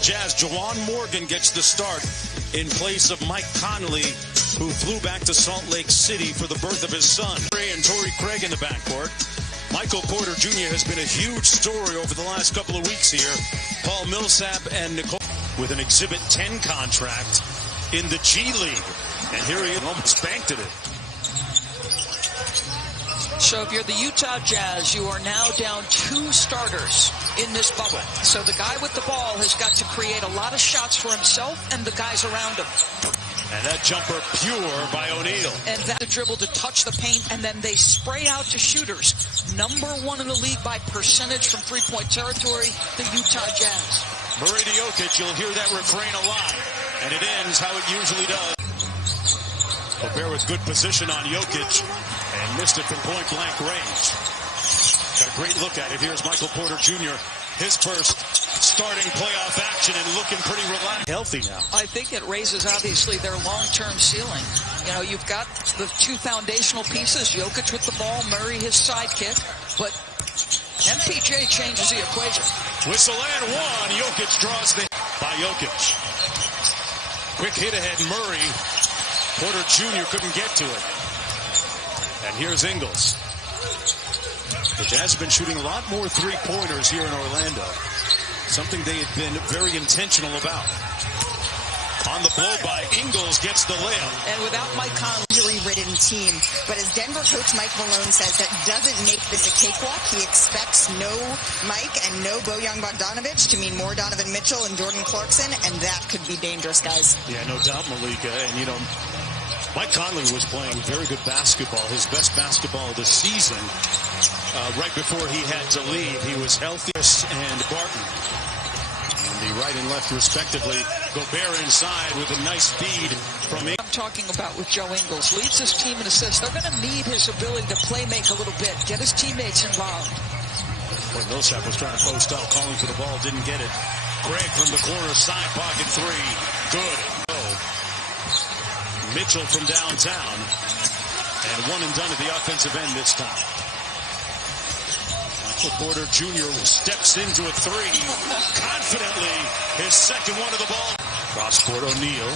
Jazz, Juwan Morgan gets the start in place of Mike Conley, who flew back to Salt Lake City for the birth of his son. And Torrey Craig in the backcourt. Michael Porter Jr. has been a huge story over the last couple of weeks here. Paul Millsap and Nicole with an Exhibit 10 contract in the G League. And here he almost banked it. So if you're the Utah Jazz, you are now down 2 starters in this bubble. So the guy with the ball has got to create a lot of shots for himself and the guys around him. And that jumper pure by O'Neal. And that dribble to touch the paint, and then they spray out to shooters. #1 in the league by percentage from three-point territory, the Utah Jazz. Murray to Jokic, you'll hear that refrain a lot. And it ends how it usually does. Gobert with good position on Jokic and missed it from point-blank range. Got a great look at it. Here's Michael Porter Jr., his first starting playoff action and looking pretty relaxed. Healthy now. I think it raises, obviously, their long-term ceiling. You know, you've got the 2 foundational pieces, Jokic with the ball, Murray his sidekick, but MPJ changes the equation. Whistle and one. Jokic draws the by Jokic. Quick hit ahead, Murray. Porter Jr. couldn't get to it. And here's Ingles. The Jazz have been shooting a lot more three-pointers here in Orlando. Something they had been very intentional about. On the blow by Ingles gets the layup. And without Mike Conley, injury-ridden team. But as Denver coach Mike Malone says, that doesn't make this a cakewalk. He expects no Mike and no Bojan Bogdanovic to mean more Donovan Mitchell and Jordan Clarkson, and that could be dangerous, guys. Yeah, no doubt, Malika. And, you know, Mike Conley was playing very good basketball, his best basketball of the season. Right before he had to leave, he was healthy. And Barton, and the right and left respectively. Gobert inside with a nice feed from I'm talking about with Joe Ingles. Leads his team in assists. They're going to need his ability to play make a little bit, get his teammates involved. Well, Millsap was trying to post up, calling for the ball, didn't get it. Craig from the corner, side pocket 3. Good. Mitchell from downtown. And one and done at the offensive end this time. Michael Porter Jr. steps into a 3. Confidently, his second one of the ball. Cross court O'Neal.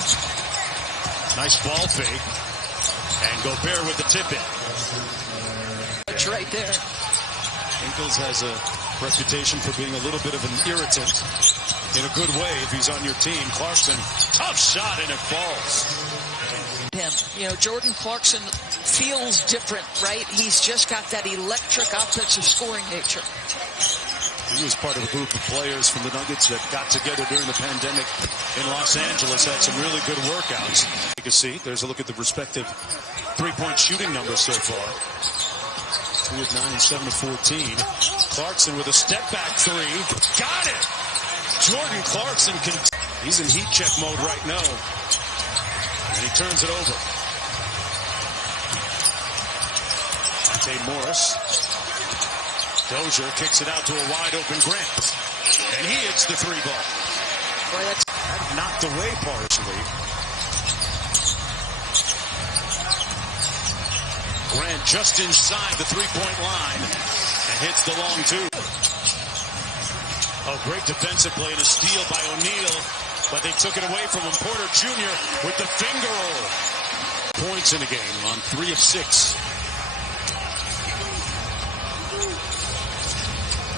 Nice ball fake. And Gobert with the tip in. It's right there. Ingles has a reputation for being a little bit of an irritant in a good way if he's on your team. Clarkson, tough shot and it falls. You know, Jordan Clarkson feels different, right? He's just got that electric offensive scoring nature. He was part of a group of players from the Nuggets that got together during the pandemic in Los Angeles, had some really good workouts. Take a seat. There's a look at the respective three-point shooting numbers so far. 2 of 9 and 7 of 14. Clarkson with a step-back 3. Got it! Jordan Clarkson, he's in heat check mode right now. And he turns it over. Monte Morris. Dozier kicks it out to a wide-open Grant. And he hits the 3 ball. Boy, that's knocked away partially. Grant just inside the 3-point line and hits the long 2. Oh, great defensive play and a steal by O'Neal, but they took it away from him. Porter Jr. with the finger roll. Points in the game on 3 of 6.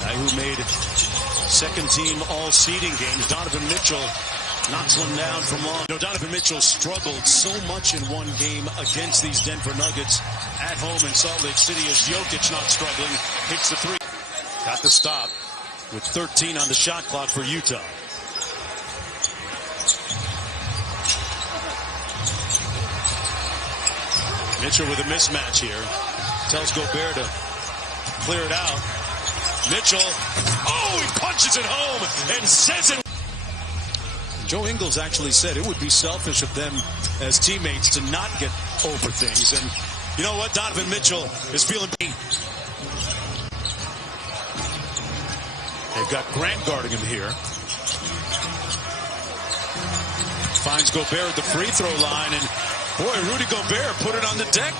Guy who made second team all seeding games, Donovan Mitchell, knocks one down from long. You know, Donovan Mitchell struggled so much in one game against these Denver Nuggets at home in Salt Lake City as Jokic not struggling, hits the 3. Got the stop with 13 on the shot clock for Utah. Mitchell with a mismatch here. Tells Gobert to clear it out. Mitchell, oh, he punches it home and says it. Joe Ingles actually said it would be selfish of them as teammates to not get over things. And you know what? Donovan Mitchell is feeling beat. They've got Grant guarding him here. Finds Gobert at the free throw line, and boy, Rudy Gobert put it on the deck.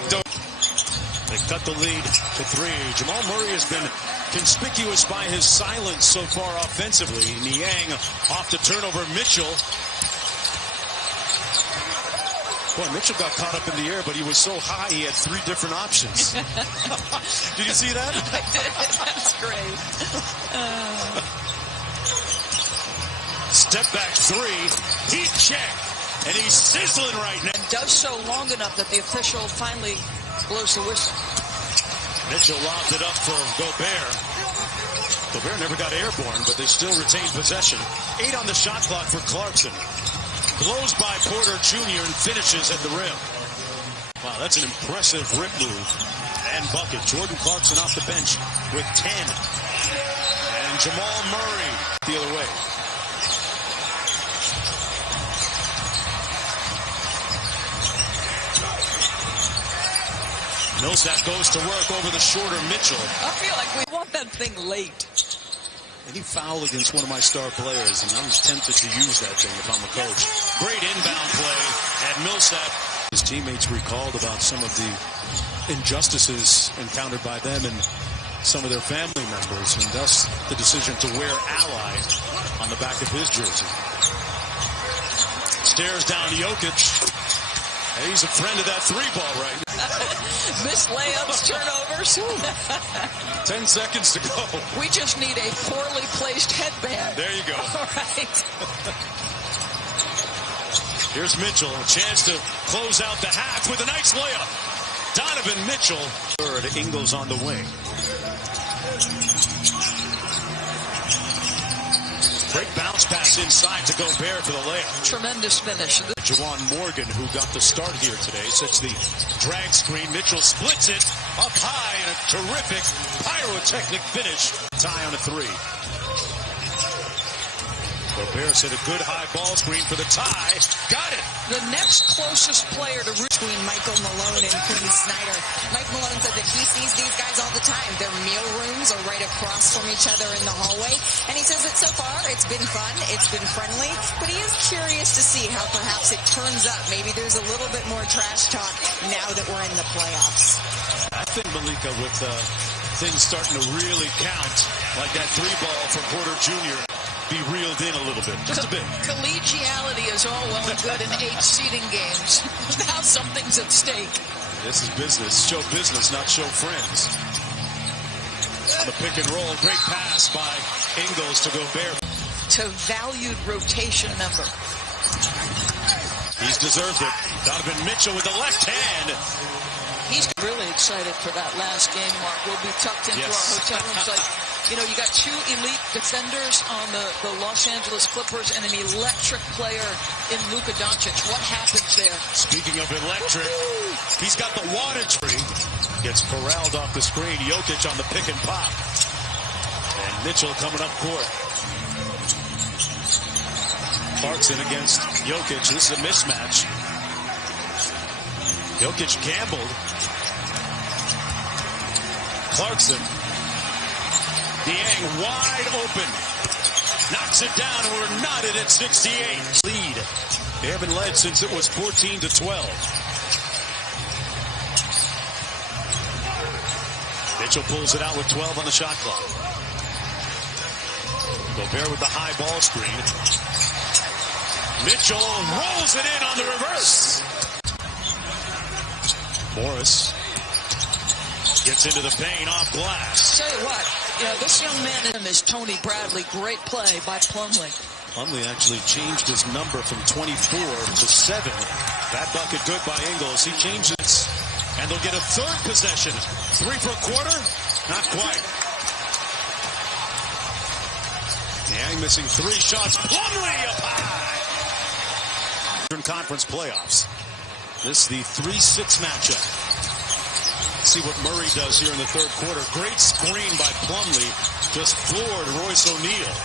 They cut the lead to 3. Jamal Murray has been conspicuous by his silence so far offensively. Niang off the turnover. Mitchell. Boy, Mitchell got caught up in the air, but he was so high he had 3 different options. Did you see that? I did. That's great. Step back 3. Heat check. And he's sizzling right now. And does so long enough that the official finally blows the whistle. Mitchell lobbed it up for Gobert. Gobert never got airborne, but they still retained possession. 8 on the shot clock for Clarkson. Blows by Porter Jr. and finishes at the rim. Wow, that's an impressive rip move and bucket. Jordan Clarkson off the bench with 10. And Jamal Murray the other way. Millsap goes to work over the shorter Mitchell. I feel like we want that thing late. Any foul against one of my star players, and I'm tempted to use that thing if I'm a coach. Great inbound play, and Millsap. His teammates recalled about some of the injustices encountered by them and some of their family members, and thus the decision to wear Ally on the back of his jersey. Stares down Jokic. He's a friend of that 3-ball right now. Missed layups, turnovers. 10 seconds to go. We just need a poorly placed headband. There you go. All right. Here's Mitchell, a chance to close out the half with a nice layup. Donovan Mitchell. Third, Ingles on the wing. Great bounce pass inside to Gobert for the layup. Tremendous finish. Juwan Morgan, who got the start here today, sets the drag screen. Mitchell splits it up high and a terrific pyrotechnic finish. Tie on a 3. Gobert set a good high ball screen for the tie. Got it. The next closest player to root Between Michael Malone and Quinn Snyder. Mike Malone said that he sees these guys all the time. Their meal rooms are right across from each other in the hallway. And he says that so far it's been fun, it's been friendly, but he is curious to see how perhaps it turns up. Maybe there's a little bit more trash talk now that we're in the playoffs. I think, Malika, with things starting to really count, like that 3-ball from Porter Jr., be reeled in a little bit, just a bit. Collegiality is all well and good in 8 seeding games. Now something's at stake. This is business. Show business, not show friends. On the pick and roll, great pass by Ingles to Gobert. To valued rotation member. He's deserved it. Donovan Mitchell with the left hand. He's really excited for that last game, Mark. We'll be tucked into our hotel rooms. Like, you know, you got 2 elite defenders on the Los Angeles Clippers and an electric player in Luka Doncic. What happens there? Speaking of electric, he's got the wattage. Gets corralled off the screen. Jokic on the pick and pop. And Mitchell coming up court. Clarkson against Jokic. This is a mismatch. Jokic gambled. Clarkson. Niang wide open. Knocks it down, and we're knotted at 68. Lead. They haven't led since it was 14-12. Mitchell pulls it out with 12 on the shot clock. Gobert with the high ball screen. Mitchell rolls it in on the reverse. Morris gets into the paint off glass. Tell you what, you know, this young man is Tony Bradley. Great play by Plumlee. Plumlee actually changed his number from 24 to 7. That bucket good by Ingles. He changed it, and they'll get a 3rd possession. 3 for a quarter? Not quite. Niang missing 3 shots. Plumlee up high. Conference playoffs. This is the 3-6 matchup. See what Murray does here in the 3rd quarter. Great screen by Plumlee. Just floored Royce O'Neal.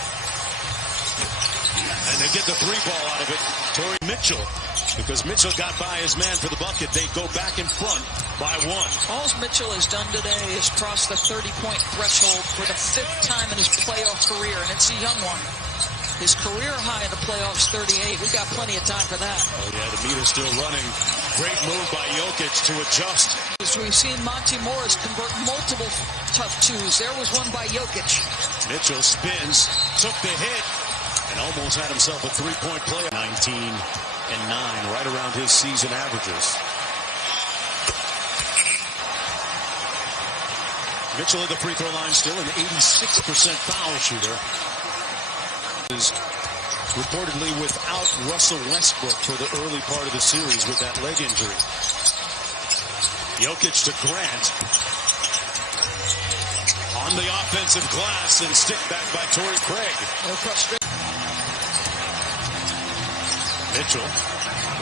And they get the three ball out of it. Torrey Mitchell, because Mitchell got by his man for the bucket. They go back in front by one. All Mitchell has done today is cross the 30-point threshold for the 5th time in his playoff career, and it's a young one. His career high in the playoffs, 38. We've got plenty of time for that. Oh, yeah, the meter's still running. Great move by Jokic to adjust. As we've seen Monty Morris convert multiple tough twos. There was one by Jokic. Mitchell spins, took the hit, and almost had himself a three-point play. 19 and 9, right around his season averages. Mitchell at the free throw line, still an 86% foul shooter. Is reportedly without Russell Westbrook for the early part of the series with that leg injury. Jokic to Grant. On the offensive glass and stick back by Torrey Craig. No frustration. Mitchell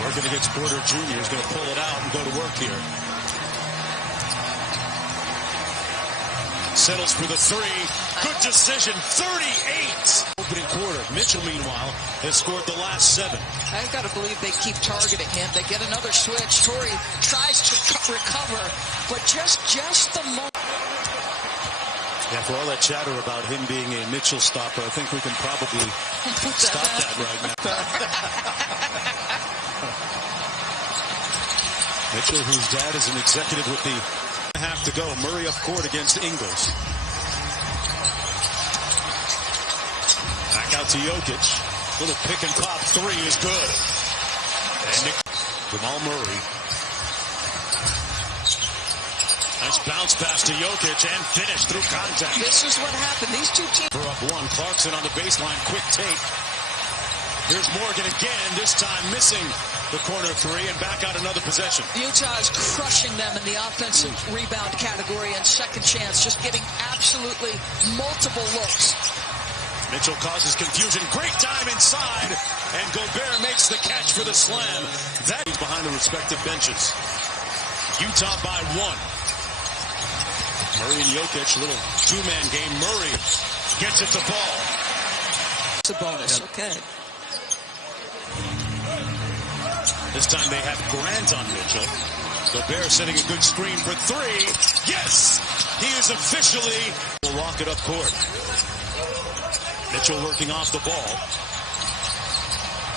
working against Porter Jr. is going to pull it out and go to work here. Settles for the three. Good decision. 38. Opening quarter. Mitchell, meanwhile, has scored the last 7. I've got to believe they keep targeting him. They get another switch. Torrey tries to recover, but just the moment. Yeah, for all that chatter about him being a Mitchell stopper, I think we can probably stop that right now. Mitchell, whose dad is an executive with the half to go. Murray up court against Ingles. Back out to Jokic. Little pick and pop three is good. And Jamal Murray. Nice bounce pass to Jokic and finish through contact. This is what happened. These two teams are up one. Clarkson on the baseline. Quick take. Here's Morgan again, this time missing the corner three and back out another possession. Utah is crushing them in the offensive rebound category and second chance, just getting absolutely multiple looks. Mitchell causes confusion. Great time inside, and Gobert makes the catch for the slam. That is behind the respective benches. Utah by 1. Murray and Jokic, little two-man game. Murray gets it to ball. It's a bonus, okay. This time they have Grant on Mitchell. Gobert setting a good screen for three. Yes! He is officially will walk it up court. Mitchell working off the ball.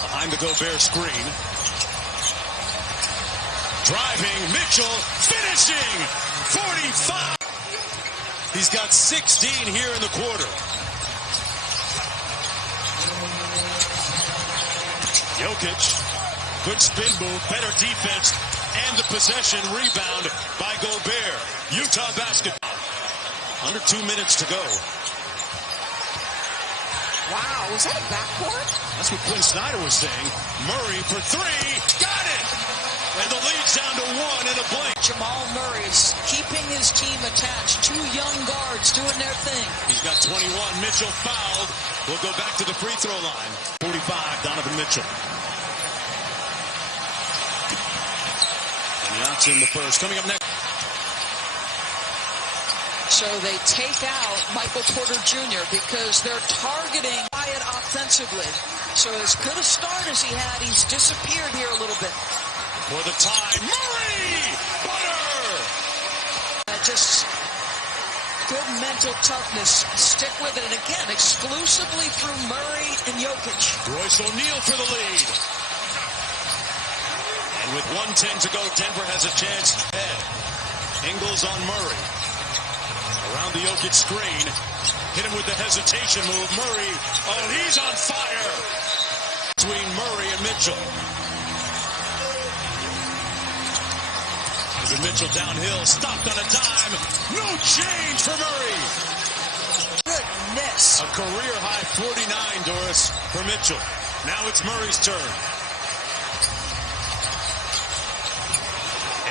Behind the Gobert screen. Driving, Mitchell finishing! 45! He's got 16 here in the quarter. Jokic. Good spin move, better defense, and the possession rebound by Gobert. Utah basketball. Under 2 minutes to go. Wow, was that a backcourt? That's what Quinn Snyder was saying. Murray for three. Got it! And the lead's down to 1 in a blink. Jamal Murray is keeping his team attached. 2 young guards doing their thing. He's got 21. Mitchell fouled. We'll go back to the free throw line. 45, Donovan Mitchell. Knocks in the first. Coming up next. So they take out Michael Porter Jr. because they're targeting Wyatt offensively. So as good a start as he had, he's disappeared here a little bit. For the tie, Murray! Butter! Just good mental toughness. Stick with it. And again, exclusively through Murray and Jokic. Royce O'Neal for the lead. And with 1:10 to go, Denver has a chance ahead. Ingles on Murray. Around the Jokic screen. Hit him with the hesitation move. Murray, oh, he's on fire. Between Murray and Mitchell. Mitchell downhill, stopped on a dime. No change for Murray. Goodness. A career high 49, Doris, for Mitchell. Now it's Murray's turn.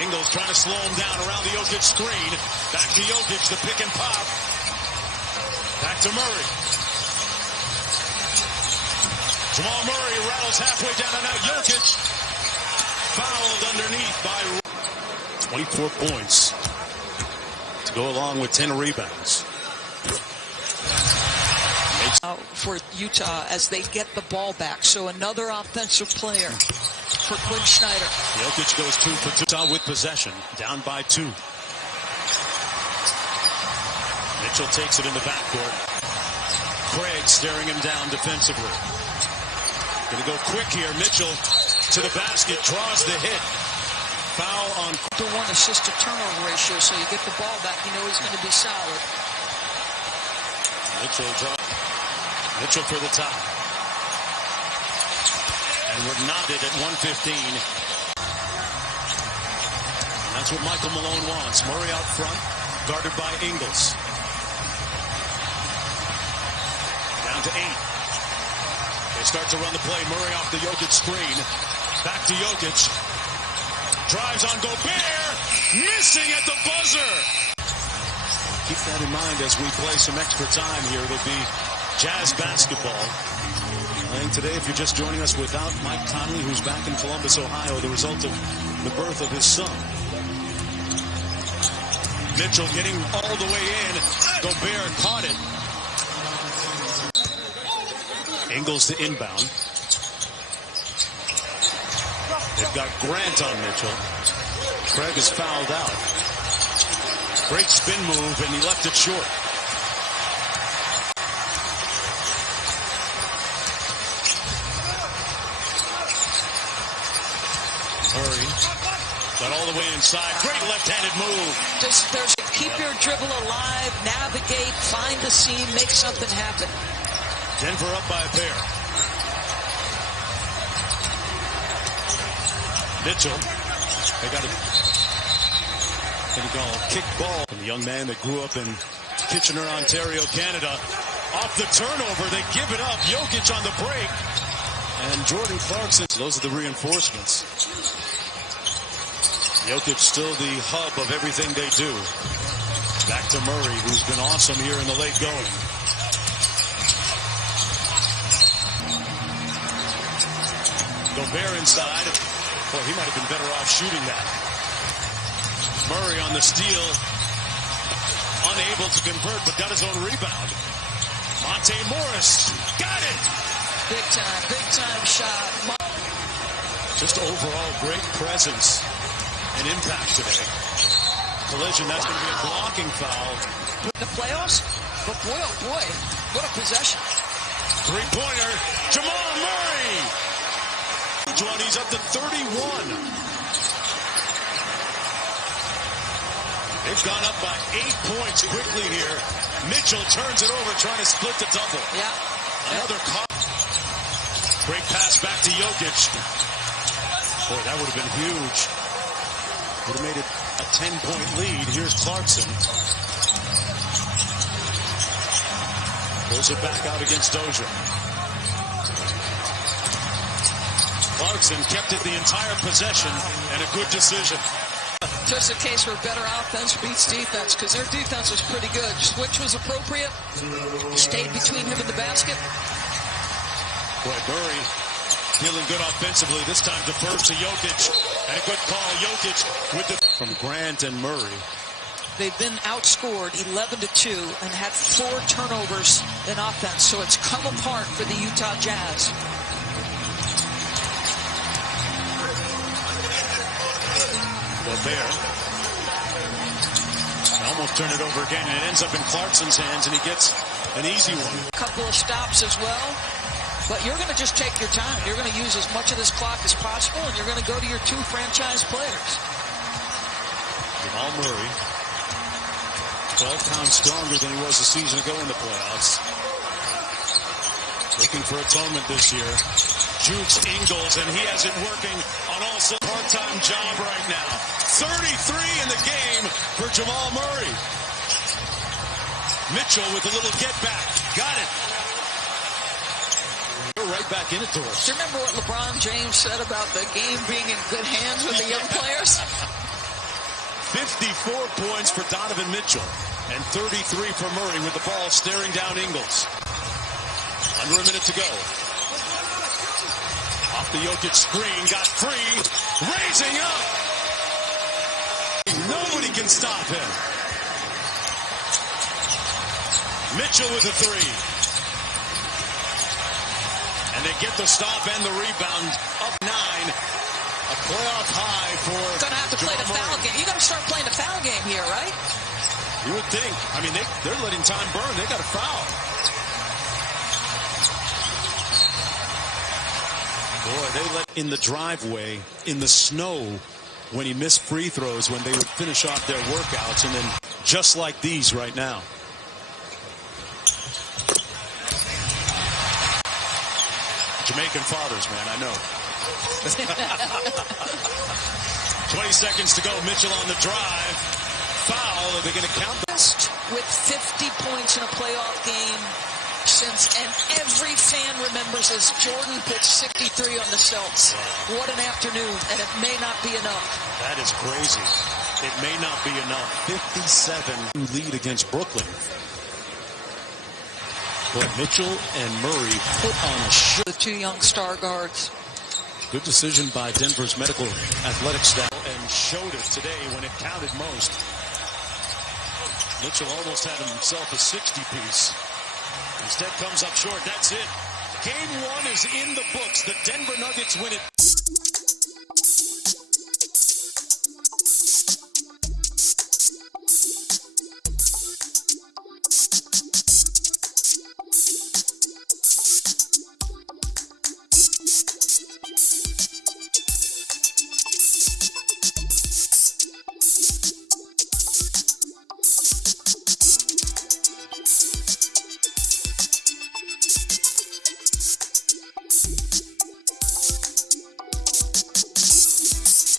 Ingles trying to slow him down around the Jokic screen. Back to Jokic, the pick and pop. Back to Murray. Jamal Murray rattles halfway down and out. Jokic fouled underneath by 24 points to go along with 10 rebounds. They For Utah as they get the ball back. So another offensive player for Quinn Snyder. Jokic goes 2 for 2. Utah with possession, down by 2. Mitchell takes it in the backcourt. Craig staring him down defensively. Gonna go quick here. Mitchell to the basket, draws the hit. Foul on The 1 assist to turnover ratio, so you get the ball back, you know he's going to be solid. Mitchell for the top. And we're knotted at 1:15. And that's what Michael Malone wants. Murray out front, guarded by Ingles. Down to 8. They start to run the play. Murray off the Jokic screen. Back to Jokic. Drives on Gobert. Missing at the buzzer. Keep that in mind as we play some extra time here. It'll be Jazz basketball. Playing today, if you're just joining us, without Mike Conley, who's back in Columbus, Ohio, the result of the birth of his son. Mitchell getting all the way in. Gobert caught it. Ingles to inbound. They've got Grant on Mitchell. Craig is fouled out. Great spin move, and he left it short. Murray got all the way inside. Great left-handed move. There's keep your dribble alive, navigate, find the seam, make something happen. Denver up by a pair. Mitchell. They got a kick ball. And the young man that grew up in Kitchener, Ontario, Canada. Off the turnover, they give it up. Jokic on the break. And Jordan Clarkson. Those are the reinforcements. Jokic still the hub of everything they do. Back to Murray, who's been awesome here in the late going. Gobert inside. Boy, he might have been better off shooting that. Murray on the steal. Unable to convert, but got his own rebound. Monte Morris. Got it! Big time shot. Just overall great presence and impact today. Collision, that's going to be a blocking foul. The playoffs? But boy, oh boy, what a possession. Three-pointer, Jamal Murray! He's up to 31. They've gone up by 8 points quickly here. Mitchell turns it over, trying to split the double. Yeah. Another call. Great pass back to Jokic. Boy, that would have been huge. Would have made it a 10-point lead. Here's Clarkson. Pulls it back out against Dozier. Clarkson kept it the entire possession, and a good decision. Just a case where better offense beats defense, because their defense was pretty good. Switch was appropriate. Stayed between him and the basket. Boy, Murray feeling good offensively. This time defers to Jokic. And a good call. Jokic with the from Grant and Murray. They've been outscored 11-2 and had 4 turnovers in offense. So it's come apart for the Utah Jazz. Gobert. Almost turned it over again, and it ends up in Clarkson's hands, and he gets an easy one. A couple of stops as well. But you're going to just take your time. You're going to use as much of this clock as possible, and you're going to go to your 2 franchise players. Jamal Murray, 12 pounds stronger than he was a season ago in the playoffs. Looking for atonement this year. Jukes Ingles, and he has it working on also part-time job right now. 33 in the game for Jamal Murray. Mitchell with a little get back. Got it. Right back in it to us. Do you remember what LeBron James said about the game being in good hands with the young players? 54 points for Donovan Mitchell and 33 for Murray with the ball staring down Ingles. Under a minute to go. Off the Jokic screen, got free, raising up. Nobody can stop him. Mitchell with a 3. And they get the stop and the rebound. Up 9. A playoff high for Gonna have to play the foul game. You gotta start playing the foul game here, right? You would think. I mean, they're letting time burn. They got a foul. Boy, they let in the driveway, in the snow, when he missed free throws, when they would finish off their workouts, and then just like these right now. Jamaican fathers, man, I know. 20 seconds to go. Mitchell on the drive. Foul. Are they going to count this? With 50 points in a playoff game since, and every fan remembers as Jordan pitched 63 on the Celtics. What an afternoon, and it may not be enough. That is crazy. It may not be enough. 57 lead against Brooklyn. Boy, Mitchell and Murray put on a show. The two young star guards. Good decision by Denver's medical athletic staff, and showed it today when it counted most. Mitchell almost had himself a 60-piece. Instead comes up short. That's it. Game 1 is in the books. The Denver Nuggets win it.